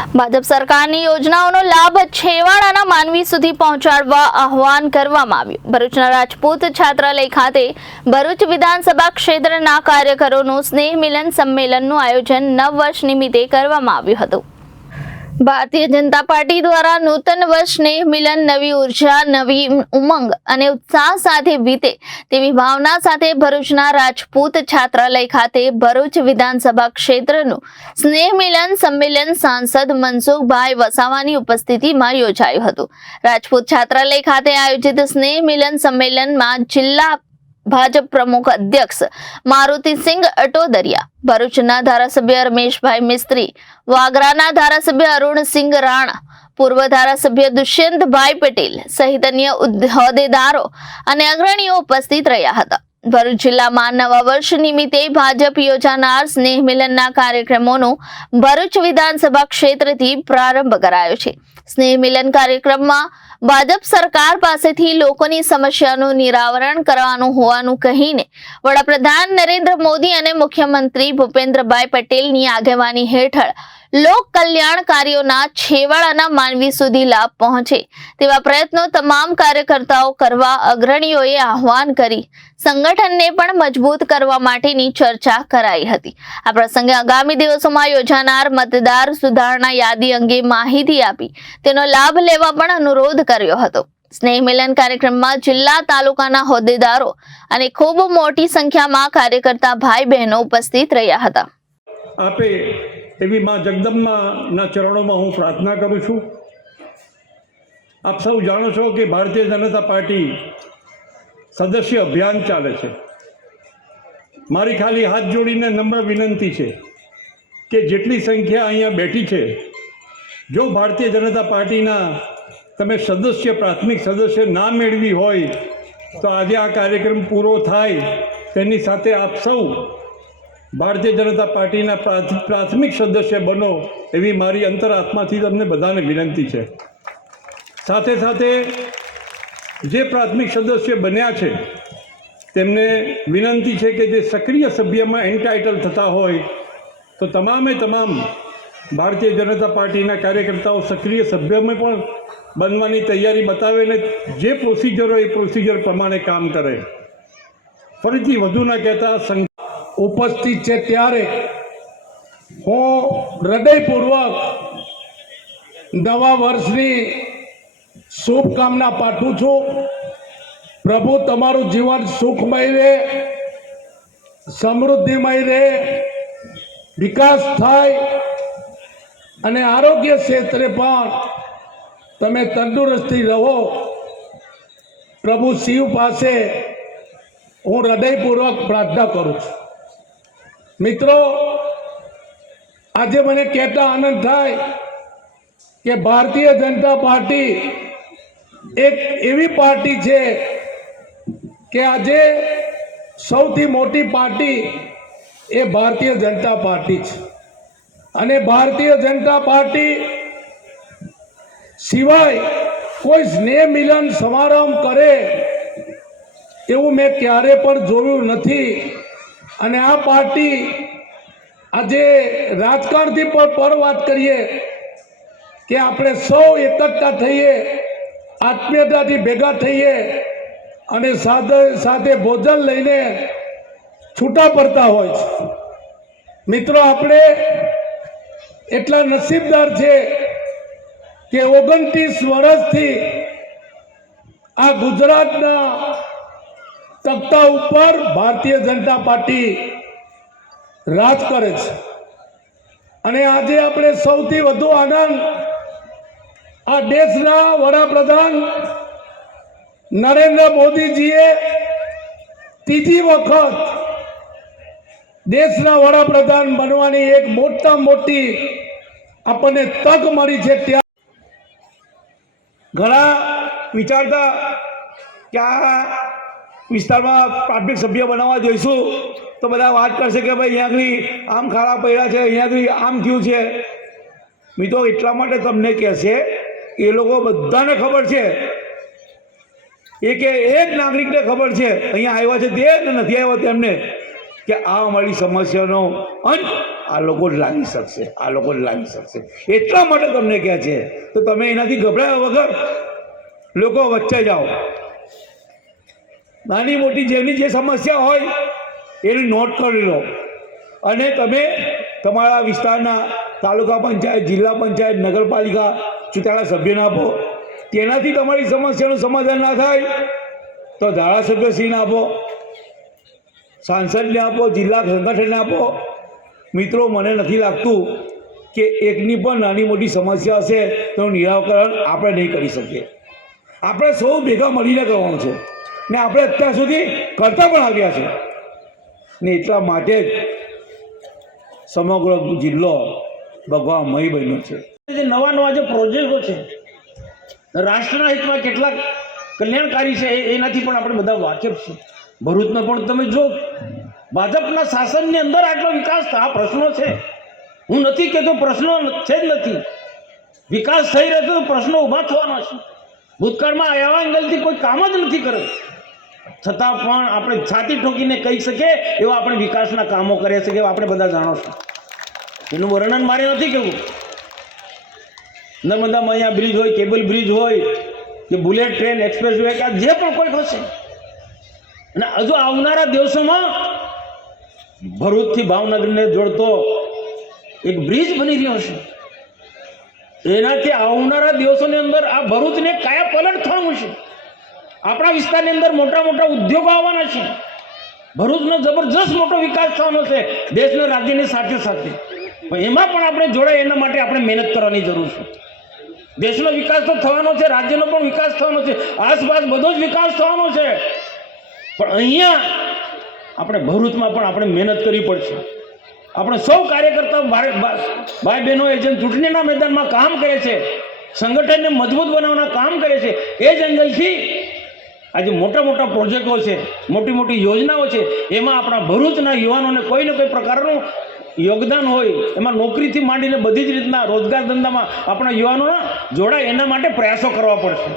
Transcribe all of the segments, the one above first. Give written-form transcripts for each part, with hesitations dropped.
ભાજપ સરકારની યોજનાઓનો લાભ છેવાડાના માનવી સુધી પહોંચાડવા આહવાન કરવામાં આવ્યું। ભરૂચના રાજપૂત છાત્રાલય ખાતે ભરૂચ વિધાનસભા ક્ષેત્રના કાર્યકરોનું સ્નેહ મિલન સંમેલનનું આયોજન નવ વર્ષ નિમિત્તે કરવામાં આવ્યું હતું। ભારતીય જનતા પાર્ટી દ્વારા નૂતન વર્ષ સ્નેહ મિલન નવી ઉર્જા, નવી ઉમંગ અને ઉત્સાહ સાથે વીતે તેવી ભાવના સાથે ભરૂચના રાજપૂત છાત્રાલય ખાતે ભરૂચ વિધાનસભા ક્ષેત્રનું સ્નેહ મિલન સંમેલન સાંસદ મનસુખભાઈ વસાવાની ઉપસ્થિતિમાં યોજાયું હતું। રાજપૂત છાત્રાલય ખાતે આયોજિત સ્નેહ મિલન સંમેલનમાં જિલ્લા ભાજપ પ્રમુખ અધ્યક્ષ મારુતિસિંહ અટોદરિયા, ભરૂચના ધારાસભ્ય રમેશભાઈ મિસ્ત્રી, વાગરાના ધારાસભ્ય અરુણસિંહ રાણા, પૂર્વ ધારાસભ્ય દુષ્યંતભાઈ પટેલ સહિત અન્ય હોદ્દેદારો અને અગ્રણીઓ ઉપસ્થિત રહ્યા હતા। ભરૂચ જિલ્લામાં નવા વર્ષ નિમિત્તે ભાજપ યોજાનાર સ્નેહ મિલનના કાર્યક્રમોનો ભરૂચ વિધાનસભા ક્ષેત્રથી પ્રારંભ કરાયો છે। સ્નેહ મિલન કાર્યક્રમમાં ભાજપ સરકાર પાસેથી લોકોની સમસ્યાનું નિરાકરણ કરવાનું હોવાનું કહીને વડાપ્રધાન નરેન્દ્ર મોદી અને મુખ્યમંત્રી ભૂપેન્દ્રભાઈ પટેલની આગેવાની હેઠળ લોક કલ્યાણ કાર્યોના છેવાડાના માનવી સુધી લાભ પહોંચે તેવા પ્રયત્નો તમામ કાર્યકર્તાઓ કરવા અગ્રણીઓએ આહવાન કરી સંગઠનને પણ મજબૂત કરવા માટેની ચર્ચા કરાઈ હતી। આ પ્રસંગે આગામી દિવસોમાં યોજાનાર મતદાર સુધારણા યાદી અંગે માહિતી આપી તેનો લાભ લેવા પણ અનુરોધ કર્યો હતો। સ્નેહ મિલન કાર્યક્રમમાં જિલ્લા તાલુકાના હોદ્દેદારો અને ખૂબ મોટી સંખ્યામાં કાર્યકર્તા ભાઈ બહેનો ઉપસ્થિત રહ્યા હતા। આપે એવી માં જગદંબાના ચરણોમાં હું પ્રાર્થના કરું છું। આપ સૌ જાણો છો કે ભારતીય જનતા પાર્ટી સદસ્ય અભિયાન ચાલે છે। મારી ખાલી હાથ જોડીને નમ્ર વિનંતી છે કે જેટલી સંખ્યા અહીંયા બેઠી છે, જો ભારતીય જનતા પાર્ટીના તમે સદસ્ય, પ્રાથમિક સદસ્ય ના મેળવી હોય તો આજે આ કાર્યક્રમ પૂરો થાય તેની સાથે આપ સૌ ભારતીય જનતા પાર્ટીના પ્રાથમિક સદસ્ય બનો એવી મારી અંતરાત્માથી તમને બધાને વિનંતી છે। સાથે સાથે જે પ્રાથમિક સદસ્ય બન્યા છે તેમને વિનંતી છે કે જે સક્રિય સભ્યમાં એન્ટાઇટલ થતા હોય તો તમામે તમામ ભારતીય જનતા પાર્ટીના કાર્યકર્તાઓ સક્રિય સભ્યમાં પણ બનવાની તૈયારી બતાવે ને જે પ્રોસિજર હોય એ પ્રોસિજર પ્રમાણે કામ કરે। ફરીથી વધુ ના કહેતા ઉપસ્થિત છે ત્યારે હું હૃદયપૂર્વક નવા વર્ષની શુભકામના પાઠવું છું। પ્રભુ તમારું જીવન સુખમય રહે, સમૃદ્ધિમય રહે, વિકાસ થાય અને આરોગ્ય ક્ષેત્રે પણ તમે તંદુરસ્તી રહો। પ્રભુ શિવ પાસે હું હૃદયપૂર્વક પ્રાર્થના કરું છું। મિત્રો, આજે મને કહેતા આનંદ થાય કે ભારતીય જનતા પાર્ટી એક એવી પાર્ટી છે કે આજે સૌથી મોટી પાર્ટી એ ભારતીય જનતા પાર્ટી છે અને ભારતીય જનતા પાર્ટી સિવાય કોઈ સ્નેહ મિલન સમારંભ કરે એવું મેં ક્યારે પણ જોયું નથી। અને આ પાર્ટી આજે રાજકારણથી પણ પર વાત કરીએ કે આપણે સૌ એકઠા થઈએ, આત્મીયતાથી ભેગા થઈએ અને સાથે ભોજન લઈને છૂટા પડતા હોય છે। મિત્રો, આપણે એટલા નસીબદાર છે કે 29 વર્ષથી આ ગુજરાતના તખ્તા ઉપર ભારતીય જનતા પાર્ટી રાજ કરે છે અને આજે આપણે સૌથી વધુ આનંદ આ દેશના વડાપ્રધાન નરેન્દ્ર મોદીજીએ ત્રીજી વખત દેશના વડાપ્રધાન બનવાની એક મોટામાં મોટી આપણને તક મળી છે। ત્યાં ઘણા વિચારતા કે આ વિસ્તારમાં પ્રાથમિક સભ્ય બનાવવા જઈશું તો બધા વાત કરશે કે ભાઈ અહીંયા આગળ આમ ખાડા પડ્યા છે, અહીંયા આગળ આમ થયું છે। મિત્રો, એટલા માટે તમને કહેશે એ લોકો બધાને ખબર છે, એક નાગરિકને ખબર છે અહીંયા આવ્યા છે તે નથી આવ્યા તેમને કે આ અમારી સમસ્યાનો અંત આ લોકો જ લાવી શકશે, આ લોકો જ લાવી શકશે. એટલા માટે તમને કહે છે. તો તમે એનાથી ગભરાયા વગર લોકો વચ્ચે જાઓ, નાની મોટી જેની જે સમસ્યા હોય એની નોટ કરી લો અને તમે તમારા વિસ્તારના તાલુકા પંચાયત, જિલ્લા પંચાયત, નગરપાલિકા ચૂંટાયેલા સભ્યને આપો. તેનાથી તમારી સમસ્યાનું સમાધાન ના થાય તો ધારાસભ્યશ્રીને આપો, સાંસદને આપો, જિલ્લા સંગઠનને આપો. મિત્રો, મને નથી લાગતું કે એકની પણ નાની મોટી સમસ્યા હશે તો નિરાકરણ આપણે નહીં કરી શકીએ. આપણે સૌ ભેગા મળીને કરવાનું છે ને આપણે અત્યાર સુધી કરતા પણ આવ્યા છે ને એટલા માટે જ સમગ્ર જિલ્લો ભગવામય બન્યો છે. જે નવા નવા જે પ્રોજેક્ટો છે રાષ્ટ્રના હિતમાં કેટલાક કલ્યાણકારી છે એનાથી પણ આપણે બધા વાકેફ છીએ. ભરૂચમાં પણ તમે જો ભાજપના શાસનની અંદર આટલો વિકાસ આ પ્રશ્નો છે. હું નથી કહેતો પ્રશ્નો છે જ નથી, વિકાસ થઈ રહ્યો છે તો પ્રશ્નો ઊભા થવાના છે. ભૂતકાળમાં આવા એંગલથી કોઈ કામ જ નથી કર્યું, છતાં પણ આપણે છાતી ઠોકીને કહી શકીએ એવા આપણે વિકાસના કામો કર્યા છે કે આપણે બધા જાણો છો. એનું વર્ણન મારે નથી કહેવું. નર્મદામાં અહીંયા બ્રિજ હોય, કેબલ બ્રિજ હોય કે બુલેટ ટ્રેન, એક્સપ્રેસ વે કે જે પણ કોઈ હશે, અને હજુ આવનારા દિવસોમાં ભરૂચથી ભાવનગરને જોડતો એક બ્રિજ બની રહ્યો છે. એનાથી આવનારા દિવસોની અંદર આ ભરૂચને કાયા પલટ થવાનું છે. આપણા વિસ્તારની અંદર મોટા મોટા ઉદ્યોગો આવવાના છે. ભરૂચનો જબરજસ્ત મોટો વિકાસ થવાનો છે દેશના રાજ્યની સાથે સાથે. પણ એમાં પણ આપણે જોડાય એના માટે આપણે મહેનત કરવાની જરૂર છે. દેશનો વિકાસ તો થવાનો છે, રાજ્યનો પણ વિકાસ થવાનો છે, આસપાસ બધો જ વિકાસ થવાનો છે. પણ અહીંયા આપણે ભરૂચમાં પણ આપણે મહેનત કરવી પડશે. આપણે સૌ કાર્યકર્તાઓ ભાઈ બહેનો જે ચૂંટણીના મેદાનમાં કામ કરે છે, સંગઠનને મજબૂત બનાવવાના કામ કરે છે, એ જ એંગલથી આજે મોટા મોટા પ્રોજેક્ટો છે, મોટી મોટી યોજનાઓ છે, એમાં આપણા ભરૂચના યુવાનોને કોઈ ને કોઈ પ્રકારનું યોગદાન હોય. એમાં નોકરીથી માંડીને બધી જ રીતના રોજગાર ધંધામાં આપણા યુવાનોના જોડાય એના માટે પ્રયાસો કરવા પડશે.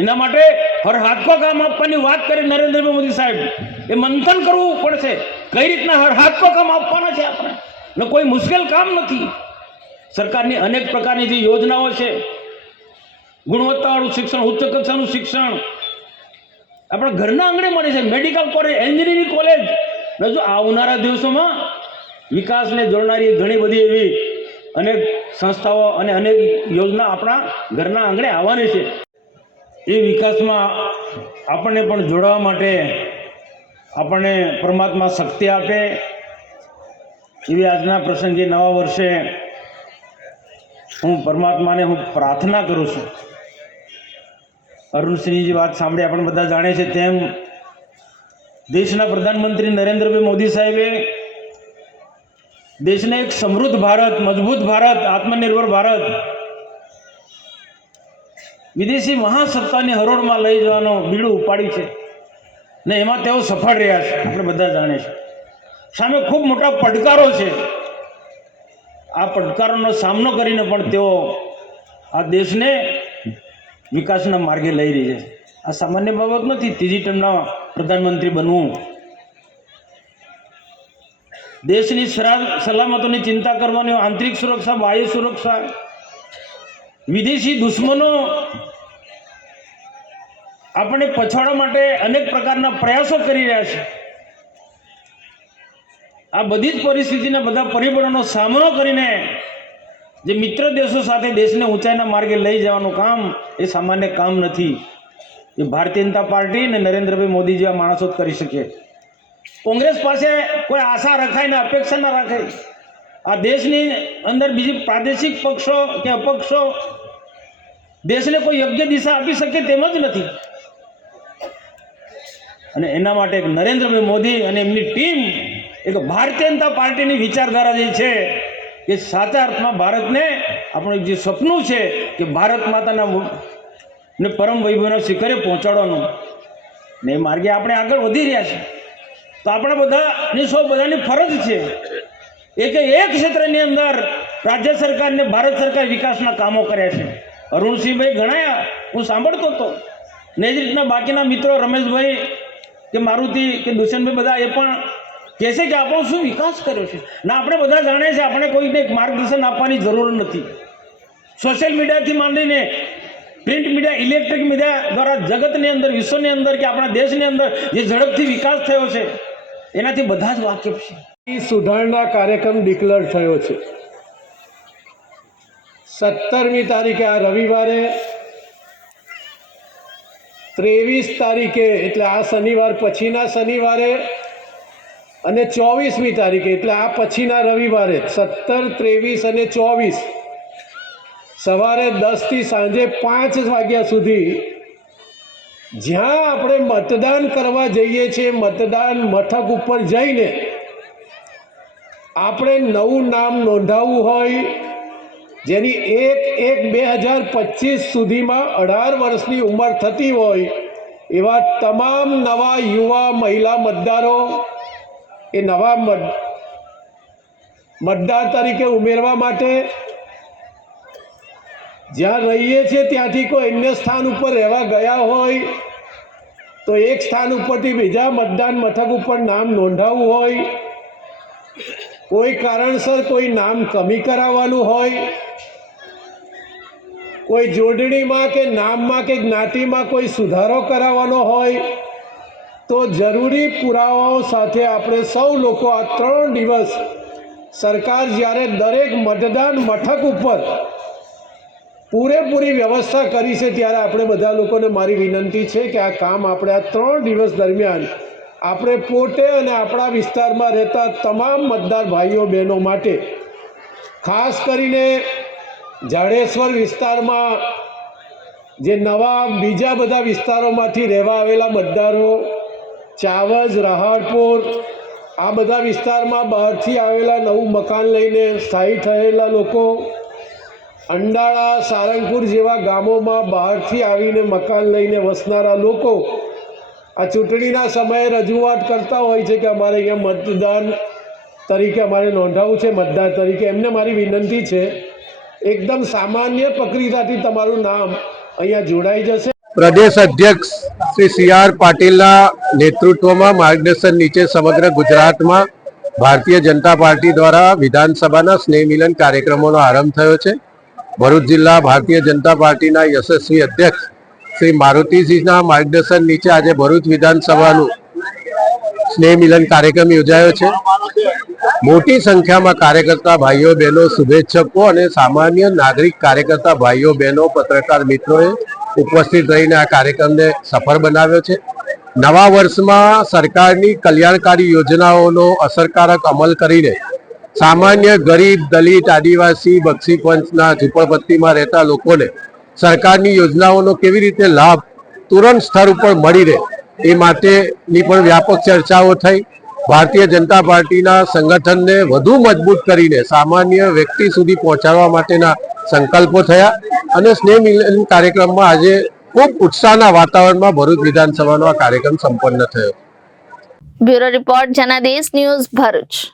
એના માટે હર હાથ કો કામ આપવાની વાત કરી નરેન્દ્રભાઈ મોદી સાહેબ, એ મંથન કરવું પડશે કઈ રીતના હર હાથ કો કામ આપવાના છે. આપણે ને કોઈ મુશ્કેલ કામ નથી. સરકારની અનેક પ્રકારની જે યોજનાઓ છે, ગુણવત્તાવાળું શિક્ષણ, ઉચ્ચ કક્ષાનું શિક્ષણ આપણા ઘરના આંગણે મળે છે, મેડિકલ કોલેજ, એન્જિનિયરિંગ કોલેજ. જો આવનારા દિવસોમાં વિકાસને જોડનારી ઘણી બધી એવી અનેક સંસ્થાઓ અને અનેક યોજના આપણા ઘરના આંગણે આવવાની છે. એ વિકાસમાં આપણને પણ જોડાવા માટે આપણને પરમાત્મા શક્તિ આપે એવી આજના પ્રસંગે નવા વર્ષે હું પરમાત્માને પ્રાર્થના કરું છું. અરુણસિંહજી વાત સાંભળી આપણે બધા જાણે છે તેમ દેશના પ્રધાનમંત્રી નરેન્દ્રભાઈ મોદી સાહેબે દેશને એક સમૃદ્ધ ભારત, મજબૂત ભારત, આત્મનિર્ભર ભારત, વિદેશી મહાસત્તાની હરોળમાં લઈ જવાનો બીડું ઉપાડ્યું છે ને એમાં તેઓ સફળ રહ્યા છે. આપણે બધા જાણે છે. સામે ખૂબ મોટા પડકારો છે. આ પડકારોનો સામનો કરીને પણ તેઓ આ દેશને વિકાસના માર્ગે લઈ રહી છે. આ સામાન્ય બાબત નથી ત્રીજી ટર્મના પ્રધાનમંત્રી બનવું. દેશની સલામતીની ચિંતા કરવાની, આંતરિક સુરક્ષા, બાહ્ય સુરક્ષા, વિદેશી દુશ્મનો આપણે પછાડવા માટે અનેક પ્રકારના પ્રયાસો કરી રહ્યા છે. આ બધી જ પરિસ્થિતિના બધા પરિબળોનો સામનો કરીને જે મિત્ર દેશો સાથે દેશને ઊંચાઈના માર્ગે લઈ જવાનું કામ એ સામાન્ય કામ નથી. એ ભારતીય જનતા પાર્ટી અને નરેન્દ્રભાઈ મોદી જેવા માણસો જ કરી શકે. કોંગ્રેસ પાસે કોઈ આશા રખાય ને અપેક્ષા ના રાખે. આ દેશની અંદર બીજી પ્રાદેશિક પક્ષો કે અપક્ષો દેશને કોઈ યોગ્ય દિશા આપી શકે તેમ જ નથી. અને એના માટે એક નરેન્દ્રભાઈ મોદી અને એમની ટીમ, એક ભારતીય જનતા પાર્ટીની વિચારધારા જે છે એ સાચા અર્થમાં ભારતને આપણું જે સપનું છે કે ભારત માતાના ને પરમ વૈભવના શિખરે પહોંચાડવાનું ને એ માર્ગે આપણે આગળ વધી રહ્યા છીએ. તો આપણા બધાની સૌ બધાની ફરજ છે એક ક્ષેત્રની અંદર રાજ્ય સરકાર ને ભારત સરકાર વિકાસના કામો કર્યા છે. અરુણસિંહભાઈ ગણાયા, હું સાંભળતો હતો ને એ જ રીતના બાકીના મિત્રો રમેશભાઈ કે મારુતિ કે દુષ્યંતભાઈ બધા એ પણ કહેશે કે આપણો શું વિકાસ કર્યો છે. ના, આપણે બધા જાણીએ છીએ, આપણે કોઈને એક માર્ગદર્શન આપવાની જરૂર નથી. સોશિયલ મીડિયાથી માંડીને પ્રિન્ટ મીડિયા, ઇલેક્ટ્રિક મીડિયા દ્વારા જગતની અંદર, વિશ્વની અંદર કે આપણા દેશની અંદર જે ઝડપથી વિકાસ થયો છે એનાથી બધા જ વાકેફ છે. સુધારણા કાર્યક્રમ ડિક્લેર થયો છે. 17મી તારીખે આ રવિવારે, 23 તારીખે એટલે આ શનિવાર પછીના શનિવારે અને 24મી તારીખે એટલે આ પછીના રવિવારે 17, 23 અને 24 સવારે 10 થી સાંજે 5 વાગ્યા સુધી જ્યાં આપણે મતદાન કરવા જઈએ છીએ, મતદાન મથક ઉપર જઈને આપણે નવું નામ નોંધાવવું હોય, જેની 1/1/2025 સુધીમાં 18 વર્ષની ઉંમર થતી હોય એવા તમામ નવા યુવા મહિલા મતદારો એ નવા મતદાર તરીકે ઉમેરવા માટે જ્યાં રહીએ છીએ ત્યાંથી કોઈ અન્ય સ્થાન ઉપર રહેવા ગયા હોય તો એક સ્થાન ઉપરથી બીજા મતદાન મથક ઉપર નામ નોંધાવવું હોય, કોઈ કારણસર કોઈ નામ કમી કરાવવાનું હોય, કોઈ જોડણીમાં કે નામમાં કે જ્ઞાતિમાં કોઈ સુધારો કરાવવાનો હોય તો જરૂરી પુરાવાઓ સાથે આપણે સૌ લોકો આ 3 દિવસ સરકાર જ્યારે દરેક મતદાન મથક ઉપર પૂરેપૂરી વ્યવસ્થા કરી છે ત્યારે આપણે બધા લોકોને મારી વિનંતી છે કે આ કામ આપણે આ 3 દિવસ દરમિયાન આપણે પોતે અને આપણા વિસ્તારમાં રહેતા તમામ મતદાર ભાઈઓ બહેનો માટે, ખાસ કરીને જાડેશ્વર વિસ્તારમાં જે નવા બીજા બધા વિસ્તારોમાંથી રહેવા આવેલા મતદારો, ચાવજ, રહાડપુર, આ બધા વિસ્તારમાં બહારથી આવેલા નવું મકાન લઈને સ્થાયી થયેલા લોકો, અંડાળા, સારંગપુર જેવા ગામોમાં બહારથી આવીને મકાન લઈને વસનારા લોકો આ ચૂંટણીના સમયે રજૂઆત કરતા હોય છે કે અમારે અહીંયા મતદાન તરીકે અમારે નોંધાવવું છે, મતદાર તરીકે. એમને મારી વિનંતી છે, એકદમ સામાન્ય પ્રક્રિયાથી તમારું નામ અહીંયા જોડાઈ જશે. પ્રદેશ અધ્યક્ષ શ્રી CR પાટીલના નેતૃત્વમાં માર્ગદર્શન નીચે સમગ્ર ગુજરાતમાં ભારતીય જનતા પાર્ટી દ્વારા વિધાનસભાના સ્નેહ મિલન કાર્યક્રમોનો આરંભ થયો છે. ભરૂચ જિલ્લા ભારતીય જનતા પાર્ટીના યશસ્વી અધ્યક્ષ શ્રી મારુતિજીના માર્ગદર્શન નીચે આજે ભરૂચ વિધાનસભાનું સ્નેહ મિલન કાર્યક્રમ યોજાયો છે. મોટી સંખ્યામાં કાર્યકર્તા ભાઈઓ બહેનો, શુભેચ્છકો અને સામાન્ય નાગરિક કાર્યકર્તા ભાઈઓ બહેનો, પત્રકાર મિત્રોએ ઉપસ્થિત રહીને આ કાર્યક્રમને સફળ બનાવ્યો છે. નવા વર્ષમાં સરકારની કલ્યાણકારી યોજનાઓનો અસરકારક અમલ કરીને સામાન્ય ગરીબ, દલિત, આદિવાસી, બક્ષી પંચના ઝૂંપડપટ્ટીમાં રહેતા લોકોને સરકારની યોજનાઓનો કેવી રીતે લાભ તુરંત સ્તર ઉપર મળી રહે એ માટેની પણ વ્યાપક ચર્ચાઓ થઈ. ભારતીય જનતા પાર્ટીના સંગઠનને વધુ મજબૂત કરીને સામાન્ય વ્યક્તિ સુધી પહોંચાડવા માટેના સંકલ્પો થયા અને સ્નેહ મિલન કાર્યક્રમમાં આજે ખૂબ ઉત્સાહના વાતાવરણમાં ભરૂચ વિધાનસભાનો આ કાર્યક્રમ સંપન્ન થયો. Bureau report Janadesh news, Bharuch.